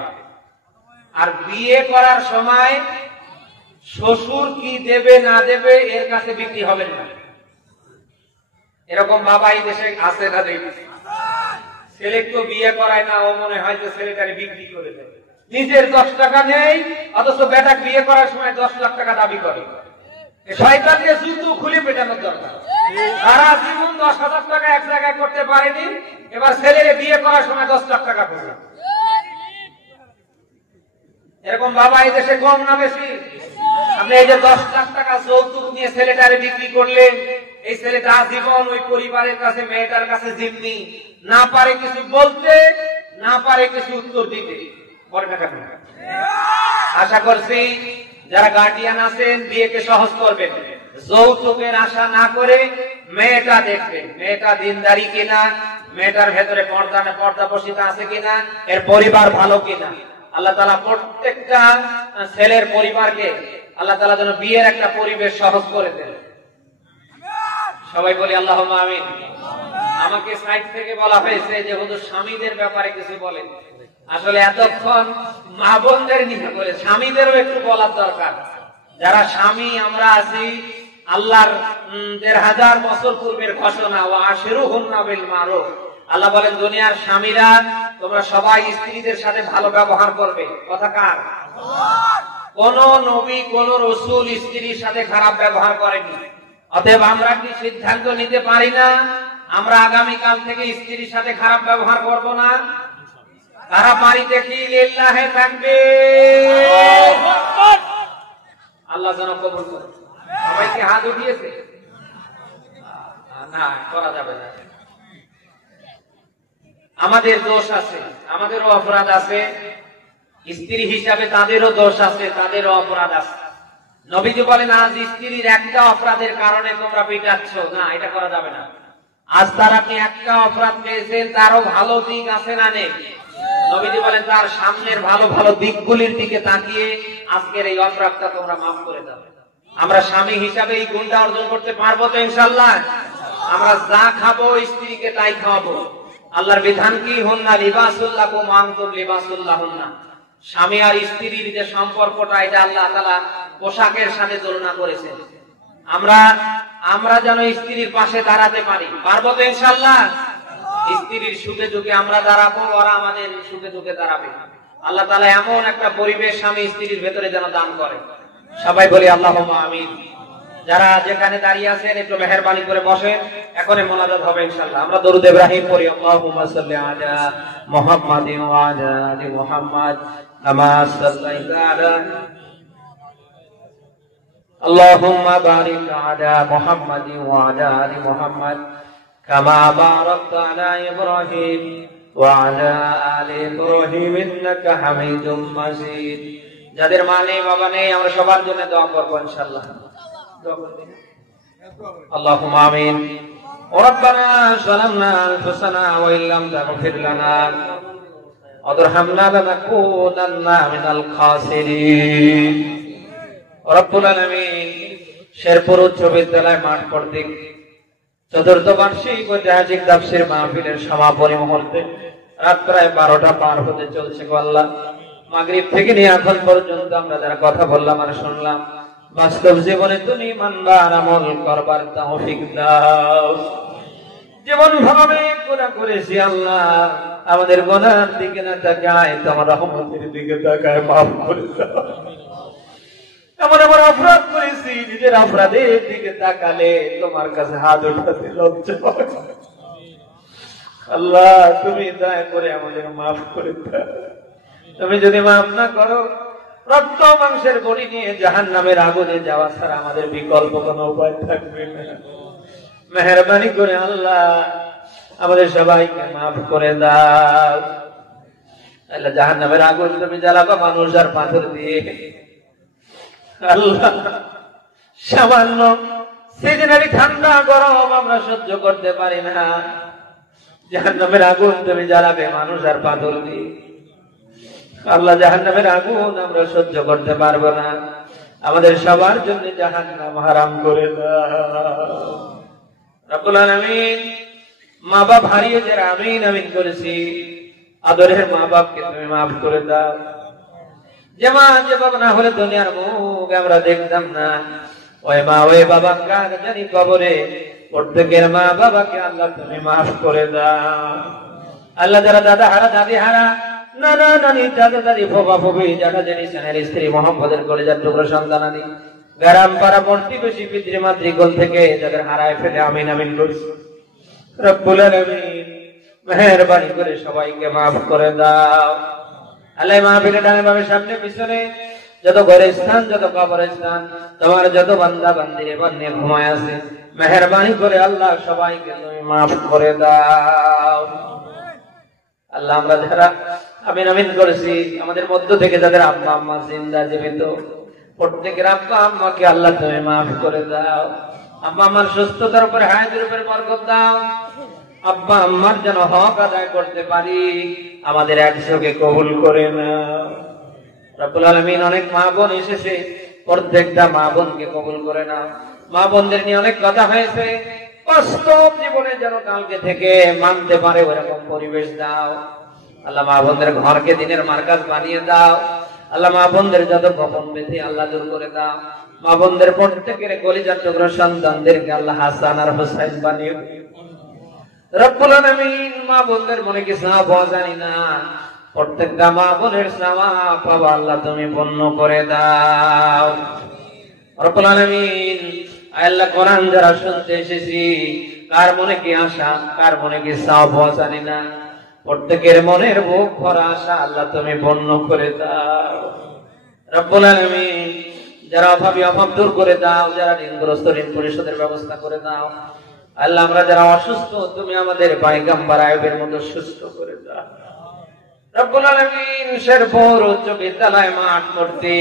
আর বিয়ে করার সময় শ্বশুর কি দেবে না দেবে এর কাছে বিক্রি হবেন না। এরকম বাবা এই দেশে আছে না? ছেলে তো বিয়ে করায় না, ও মনে হয় যে ছেলেটাকে বিক্রি করে দেবে। নিজের 10 টাকা নেই, অথচ বেটা বিয়ে করার সময় 10 লাখ টাকা দাবি করে। শয়তানকে জুতো খুলে পেটানোর দরকার। সারা জীবন 10,000 টাকা এক জায়গায় করতে পারেনি, এবার ছেলের বিয়ে করার সময় 10 লাখ টাকা করবে। এরকম বাবা এই দেশে কম না বেশি? আপনি এই যে 10 লাখ টাকা যৌতুক নিয়ে ছেলেটারে বিক্রি করলেন, এই ছেলেটা আজীবন ওই পরিবারের কাছে, মেয়েটার কাছে জিম্মি, না পারে কিছু বলতে, না পারে কিছু উত্তর দিতে। আশা করছি যারা গার্ডিয়ান আছেন বিয়েকে সহজ করবেন, যৌতুকের আশা না করে মেয়েটা দেখবেন, মেয়েটা দিনদারি কিনা, মেয়েটার ভেতরে পর্দাপশিতা আছে কিনা, এর পরিবার ভালো কিনা। আল্লাহ তাআলা প্রত্যেকটা ছেলের পরিবারকে আল্লাহ তাআলা যেন বিয়ের একটা পরিবেশ সহজ করে দেন। সবাই বলি আল্লাহুম্মা আমিন। আমাকে সাইড থেকে বলা হয়েছে যে হুজুর স্বামীদের ব্যাপারে কিছু বলেন। আসলে এতক্ষণ মা বোনদের নিয়ে করে, স্বামীদেরও একটু বলার দরকার। যারা স্বামী আমরা আছি, আল্লাহর ১,৫০০ বছর পূর্বের ঘোষণা, ওয়া আশিরুহুন্না বিল মারুফ। আল্লাহ বলেন দুনিয়ার স্বামীরা তোমরা সবাই স্ত্রীদের সাথে ভালো ব্যবহার করবে। কথা কার? কোন নবী কোন রাসূল স্ত্রীর সাথে খারাপ ব্যবহার করেনি। অতএব আমরা কি সিদ্ধান্ত নিতে পারি না আমরা আগামীকাল থেকে স্ত্রীর সাথে খারাপ ব্যবহার করব না? তারা পারি দেখি লিল্লাহে থাকবে। আল্লাহ যেন কবুল করে। সবাই কি হাত উঠিয়েছে? না, করা যাবে না। আমাদের দোষ আছে, আমাদেরও অপরাধ আছে, স্ত্রী হিসাবে তাদেরও দোষ আছে, তাদেরও অপরাধ আছে। নবীজি বলেন আজ স্ত্রীর একটা অপরাধের কারণে তোমরা পিটাচ্ছ, না, এটা করা যাবে না। আজ তার আপনি একটা অপরাধ পেয়েছেন, তারও ভালো দিক আছে না নেই? নবীজি বলেন তার সামনের ভালো ভালো দিকগুলির দিকে তাকিয়ে আজকের এই অপরাধটা তোমরা মাফ করে দাও। আমরা স্বামী হিসাবে এই গুণটা অর্জন করতে পারবো তো ইনশাআল্লাহ? আমরা যা খাবো স্ত্রীকে তাই খাওয়াবো। আল্লাহর বিধান কি? হুন্না লিবাসুল লাকুম ওয়া আনতুম লিবাসুল লাহুন্না। স্বামী আর স্ত্রীর যে সম্পর্কটা, এটা আল্লাহ তাআলা পোশাকের সাথে তুলনা করেছেন। আমরা যেন স্ত্রীর পাশে দাঁড়াতে পারি, পারবো তো ইনশাআল্লাহ? স্ত্রীর সুখে দুঃখে আমরা দাঁড়াবো, ওরা আমাদের সুখে দুঃখে দাঁড়াবে। আল্লাহ তাআলা এমন একটা পরিবেশ স্বামী স্ত্রীর ভেতরে যেন দান করে। সবাই বলি আল্লাহুম্মা আমিন। যারা যেখানে দাঁড়িয়ে আছেন একটু মেহেরবানি করে বসেন, এখনই মোনাজাত হবে ইনশাআল্লাহ। আমরা দরুদ ইব্রাহিম পড়ি, আল্লাহুম্মা সাল্লি আলা মুহাম্মাদিন ওয়া আলা আলি মুহাম্মাদ কামা সাল্লাইতা আলা আল্লাহুম্মা বারিক আলা মুহাম্মাদিন ওয়া আলা আলি মুহাম্মাদ কামা বারাকতা আলা ইব্রাহিম ওয়া আলা আলি ইব্রাহিম ইন্নাকা হামিদুম মাজিদ। যাদের মা নেই বাবা নেই, আমরা সবার জন্য দোয়া করব ইনশাআল্লাহ। اللهم آمين. ربنا ظلمنا أنفسنا وإن لم تغفر لنا وترحمنا لنكونن من الخاسرين. রব্বুল আলামিন শেরপুর উচ্চ বিদ্যালয় মাঠ কর্তৃক চতুর্থ বার্ষিক ঐতিহাসিক তাফসীর মাহফিলের সমাপনী মুহূর্তে রাত প্রায় 12টা পার হতে চলছে। আল্লাহ, মাগরিব থেকে নিয়ে এখন পর্যন্ত আমরা যারা কথা বললাম আর শুনলাম, বাস্তব জীবনে তুমি ইমানদার আমল করবার তৌফিক দাও। জীবন ভাবে গুনাহ করেছি আল্লাহ, আমাদের গুনাহের দিকে না তাকায় তোমার রহমতের দিকে তাকায়, মাফ করে দাও। এমন এমন অপরাধ করেছি, নিজের অপরাধের দিকে তাকালে তোমার কাছে হাত উঠাতে লজ্জা হয়। আল্লাহ, তুমি দয়া করে আমাদের মাফ করে দাও। তুমি যদি মাফ না করো, রক্ত মাংসের বড়ি নিয়ে জাহান্নামের আগুনে যাওয়া ছাড়া আমাদের বিকল্প কোনো উপায় থাকবে না। মেহেরবানি করে আল্লাহ আমাদের সবাইকে মাফ করে দাও। আল্লাহ, জাহান্নামের আগুন তুমি জ্বালাবা মানুষ আর পাথর দিয়ে। আল্লাহ, সামান্য সিজনারি ঠান্ডা গরম আমরা সহ্য করতে পারি না, জাহান্নামের আগুন তুমি জ্বালাবে মানুষ আর পাথর দিয়ে। আল্লাহ জাহান্নামের আগুন আমরা সহ্য করতে পারবো না, আমাদের সবার জন্য জাহান্নাম হারাম করে দাও। রব্বুল আলামিন, মা বাপ হারিয়ে যারা আমিন আমিন করেছি, আদরের মা বাপকে তুমি মাফ করে দাও। যে মা যে বাবা না হলে দুনিয়ার মুখ আমরা দেখতাম না, ওই মা ওই বাবা কার জানি কবরে, প্রত্যেকের মা বাবাকে আল্লাহ তুমি মাফ করে দাও। আল্লাহ যারা দাদা হারা দাদি হারা, নানা নানি দাদা দাদি ফোপা ফোপি যারা জানি সেনের স্ত্রী মোহাম্মদের কলেজার টুকরো সন্তানানি, গ্রাম পাড়া প্রতিবেশী পিতৃ মাতৃকুল থেকে যাদের হারায় ফেলে আমিন আমিন করেছি। রব্বুল আলামিন, মেহেরবানি করে সবাইকে মাফ করে দাও। আল্লাহ মাহফিলে ডানে বামে সামনে পিছনে যত ঘরের স্থান, যত কবরের স্থান, তোমার যত বান্দা বান্দির এবার নিয়ে ঘুমায় আছে, মেহেরবানি করে আল্লাহ সবাইকে তুমি মাফ করে দাও। আল্লাহ আমরা যারা আমিন আমিন করেছি, আমাদের মধ্য থেকে যাদের আব্বা আম্মা জিন্দা জীবিত, প্রত্যেকের আব্বা আম্মাকে আল্লাহ তুমি মাফ করে দাও। আব্বা আম্মার সুস্থতার উপরে হায়াতের উপরে বরকত দাও। আব্বা আম্মার যেন হক আদায় করতে পারি, আমাদের একশোকে কবুল করে নাও। রব্বুল আলামিন, অনেক মা বোন এসেছে, প্রত্যেকটা মা বোনকে কবুল করে নাও। মা বোনদের নিয়ে অনেক কথা হয়েছে, বাস্তব জীবনে যেন কালকে থেকে মানতে পারে ওরকম পরিবেশ দাও। আল্লাহ মা বোনদের ঘরকে দিনের মার্কাজ বানিয়ে দাও। আল্লাহ মা বোনদের যত গোপন বেঁধে আল্লাহ দূর করে দাও। মা বোনদের প্রত্যেকের কলিজার টুকরো সন্তানদেরকে আল্লাহ হাসান আর হোসাইন বানিয়ে। রব্বুল আলামিন, মা বোনদের মনে কি সাওয়াব জানি না, প্রত্যেকটা মা বোনের সাওয়াব পাওয়া আল্লাহ তুমি পূর্ণ করে দাও। রব্বুল আলামিন, আল্লাহ কোরআন যারা শুনতে এসেছি, কার মনে কি আশা, কার মনে কি সাওয়াব জানি না, প্রত্যেকের মনের বুক ভরা আশা আল্লাহ তুমি পূর্ণ করে দাও। রব্বুল আলামিন, যারা অভাবী অভাব দূর করে দাও, যারা ঋণগ্রস্ত ঋণ পরিশোধের ব্যবস্থা করে দাও। আল্লাহ আমরা যারা অসুস্থ, তুমি আমাদের পয়গম্বর আইয়ুবের মতো সুস্থ করে দাও। রব্বুল আলামিন, শেরপুর উচ্চ বিদ্যালয় মাঠ করতে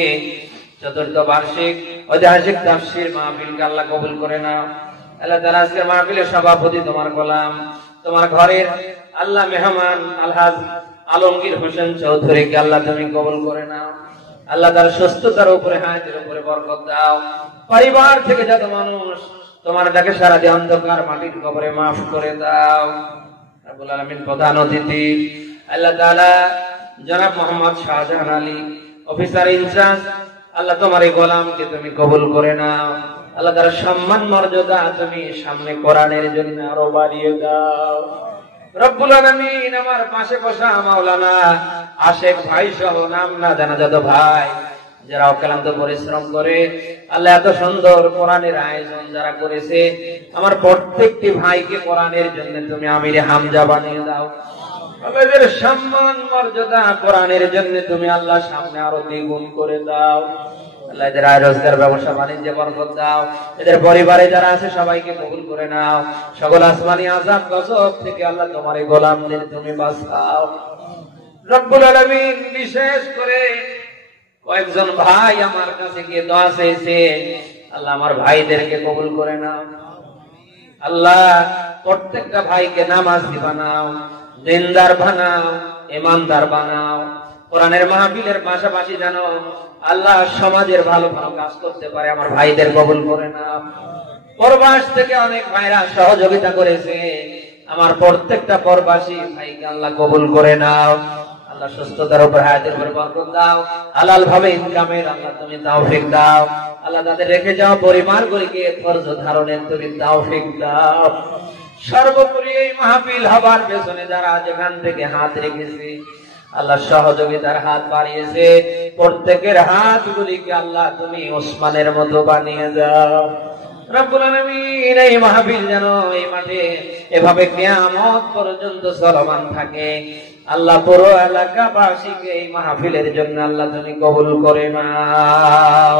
চতুর্থ বার্ষিক ঐতিহাসিক তাফসীর মাহফিলকে আল্লাহ কবুল করে নাও। আল্লাহ তাআলা আজকের মাহফিলের সভাপতি তোমার গোলাম, তোমার ঘরের আল্লাহ মেহমান আলহাজ আলমগীর হোসেন চৌধুরীকে আল্লাহ তুমি কবুল করে নাও। আল্লাহ তার সুস্থতার উপরে হায়াতের উপরে বরকত দাও। পরিবার থেকে যত মানুষ তোমার ডাকে সারা দিয়ে অন্ধকার মাটির কবরে মাফ করে দাও। রব্বুল আলামিন, প্রধান অতিথি আল্লাহ তাআলা জনাব মোহাম্মদ শাহজাহান আলী, অফিসার ইনচার্জ, আল্লাহ তোমার এই গোলামকে তুমি কবুল করে নাও। আল্লাহ তার সম্মান মর্যাদা তুমি সামনে কোরআনের জন্য আরো বাড়িয়ে দাও। রব্বুল আলামিন, আমার পাশে বসা মাওলানা আশেক ভাই সহ নাম না জানা যত ভাই যারা অক্লান্ত পরিশ্রম করে আল্লাহ এত সুন্দর কোরআনের আয়োজন যারা করেছে, আমার প্রত্যেকটি ভাইকে কোরআনের জন্য তুমি আমিরে হামজা বানিয়ে দাও। আমাদের সম্মান মর্যাদা কোরআনের জন্য তুমি আল্লাহ সামনে আরো দ্বিগুণ করে দাও। আল্লাহ এদের আয় রোজগার ব্যবসা বাণিজ্যে বরকত দাও। এদের পরিবারে যারা আছে সবাইকে কবুল করে নাও। সকল আসমানি আযাব গজব থেকে আল্লাহ তোমার এই গোলামদের তুমি বাঁচাও। রব্বুল আলামিন, বিশেষ করে কয়েকজন ভাই আমার কাছে গিয়ে দোয়া চেয়েছে, আল্লাহ আমার ভাইদেরকে কবুল করে নাও। আল্লাহ প্রত্যেকটা ভাইকে নামাজি বানাও, দিনদার বানাও, ইমানদার বানাও। কোরআনের মাহফিলের পাশাপাশি যেন আল্লাহ সমাজের ভালো ভালো কাজ করতে পারে, আমার ভাইদের কবুল করে নাও। প্রবাস থেকে অনেক ভাইরা সহযোগিতা করেছে, আমার প্রত্যেকটা প্রবাসী ভাইকে আল্লাহ কবুল করে নাও। আল্লাহ সুস্থতার উপর হায়াতের উপর বরকত দাও। হালাল ভাবে ইনকামের আল্লাহ তুমি তৌফিক দাও। আল্লাহ তাদের রেখে যাও পরিবারগুলিকে ধৈর্য ধারণের তুমি তৌফিক দাও। সর্বোপরি এই মাহফিল হবার পেছনে যারা যেখান থেকে হাত রেখেছে, আল্লাহ সহযোগিতার হাত বাড়িয়েছে, প্রত্যেকের হাতগুলিকে আল্লাহ তুমি ওসমানের মতো বানিয়ে দাও। রব্বুল আলামিন, এই মাহফিল যেন এই মাঠে এভাবে কিয়ামত পর্যন্ত চলমান থাকে। আল্লাহ পুরো এলাকাবাসীকে এই মাহফিলের জন্য আল্লাহ তুমি কবুল করে নাও।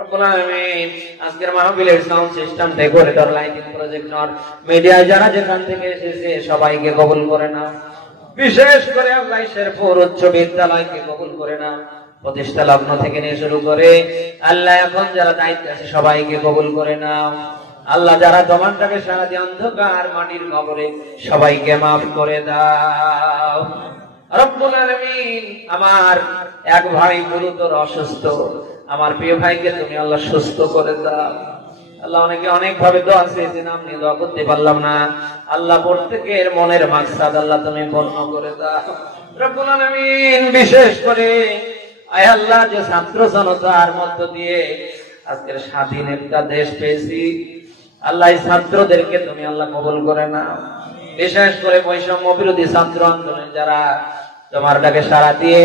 রব্বুল আলামিন, আজকের মাহফিলের sound system, decorator, lighting, projector, media যারা যেখান থেকে এসেছে সবাইকে কবুল করে নাও। বিশেষ করে আল্লাহ শেরপুর উচ্চ বিদ্যালয়কে কবুল করে নাও। প্রতিষ্ঠা লগ্ন থেকে নিয়ে শুরু করে আল্লাহ এখন যারা দায়িত্বে আছে সবাইকে কবুল করে নাও। আল্লাহ যারা জমানটাকে সারা দিয়ে অন্ধকার মাটির কবরে সবাইকে মাফ করে দাও। রব্বুল আলামিন, আমার এক ভাই গুরুতর অসুস্থ, আমার প্রিয় ভাইকে তুমি আল্লাহ সুস্থ করে দাও। আল্লাহ অনেকে অনেক ভাবে দোয়া চেয়েছে, নাম নিয়ে দোয়া করতে পারলাম না। আল্লাহ প্রত্যেকের মনের মাকসাদ আল্লাহ তুমি পূর্ণ করে দাও। রব্বুল আলামিন, বিশেষ করে আয় আল্লাহ যে ছাত্র জনতার মধ্য দিয়ে আজকের স্বাধীন একটা দেশ পেয়েছি, আল্লাহ এই ছাত্রদেরকে তুমি আল্লাহ কবুল করে নাও। বিশেষ করে বৈষম্য বিরোধী ছাত্র আন্দোলনে যারা তোমার ডাকে সাড়া দিয়ে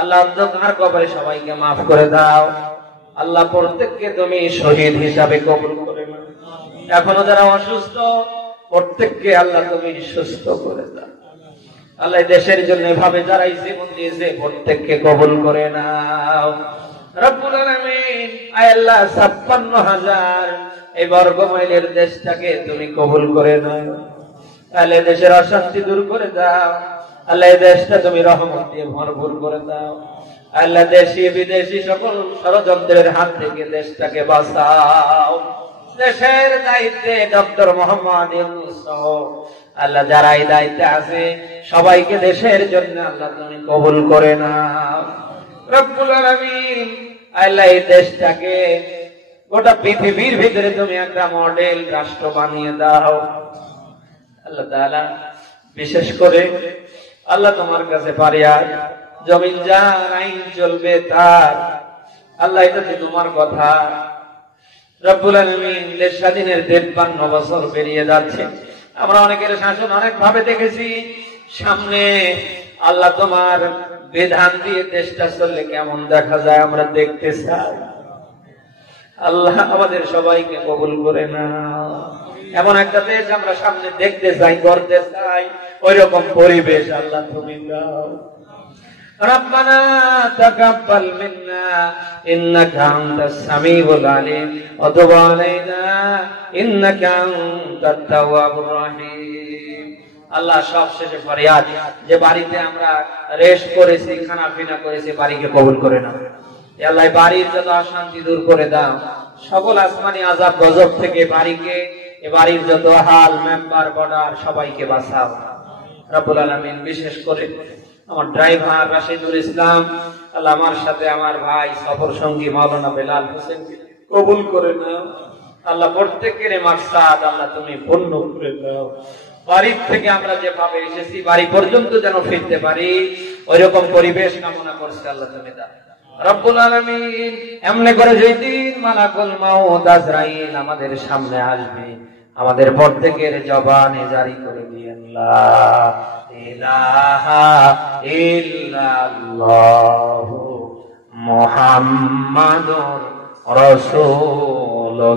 আল্লাহ অন্ধকার কবরে সবাইকে মাফ করে দাও। আল্লাহ প্রত্যেককে তুমি শহীদ হিসাবে কবুল করে নাও। এখনো যারা অসুস্থ প্রত্যেককে আল্লাহ তুমি সুস্থ করে দাও। আল্লাহ দেশের জন্য এভাবে যারা জীবন দিয়েছে প্রত্যেককে কবুল করে নাও। রব্বুল আলামিন, আয় আল্লাহ ৫৬,০০০ এই বর্গ মাইলের দেশটাকে তুমি কবুল করে নাও। আল্লাহ দেশের অশান্তি দূর করে দাও। আল্লাহ এই দেশটা তুমি রহমত দিয়ে ভরপুর করে দাও। আল্লাহ দেশি বিদেশি সকল ষড়যন্ত্রের হাত থেকে দেশটাকে বাঁচাও। দেশের দায়িত্বে ডক্টর মোহাম্মদ ইউনূস সহ আল্লাহ যারা এই দায়িত্বে আছে সবাইকে দেশের জন্য আল্লাহ তুমি কবুল করে নাও। রব্বুল আলামিন, আল্লাহ এই দেশটাকে গোটা পৃথিবীর ভিতরে তুমি একটা মডেল রাষ্ট্র বানিয়ে দাও। আল্লাহ তাআলা, বিশেষ করে আল্লাহ তোমার কাছে ফারিয়াদ, জমিন যার আইন চলবে তার, আল্লাহ এটা তো তোমার কথা। রব্বুল আলামিন, দেশ স্বাধীনের ৫৩ বছর পেরিয়ে যাচ্ছে। আমরা অনেকের শাসন অনেক ভাবে দেখেছি। সামনে আল্লাহ তোমার বিধান দিয়ে দেশটা চললে কেমন দেখা যায় আমরা দেখতে চাই। আল্লাহ আমাদের সবাইকে কবুল করে নাও। এমন একটা দেশ আমরা সামনে দেখতে চাই, করতে চাই, ওই রকম পরিবেশ আল্লাহ তুমি দাও। ربنا تقبل منا إنك أنت السميع العليم وتب علينا إنك أنت التواب الرحيم। আল্লাহ সবশেষে ফরিয়াদ, যে বাড়িতে আমরা রেস্ট করেছি, খানা পিনা করেছি, বাড়িকে কবুল করে নাও। আল্লাহ বাড়ির যত অশান্তি দূর করে দাও। সকল আসমানি আযাব গজব থেকে বাড়িকে, এ বাড়ির যত হাল মেম্বার বর্ডার সবাইকে বাঁচাও। রব্বুল আলামিন, বিশেষ করে আমার ড্রাইভার রাশিদুল ইসলাম, আল্লাহ আমার সাথে আমার ভাই সফর সঙ্গী মাওলানা বেলাল হোসেন কবুল করে নাও। আল্লাহ প্রত্যেকের মাকসাদ আল্লাহ তুমি পূর্ণ করে দাও। বাড়ির থেকে আমরা যেভাবে এসেছি বাড়ি পর্যন্ত যেন ফিরতে পারি, ওই রকম পরিবেশ কামনা করছে আল্লাহ তুমি দাও। রব্বুল আলামিন, এমনি করে যেদিন মালাকুল মাউত আজরাইল আমাদের সামনে আসবে, আমাদের প্রত্যেকের জবানে জারি করে দিয়েন লা ইলাহা ইল্লাল্লাহু মুহাম্মাদুর রাসূলুল্লাহ।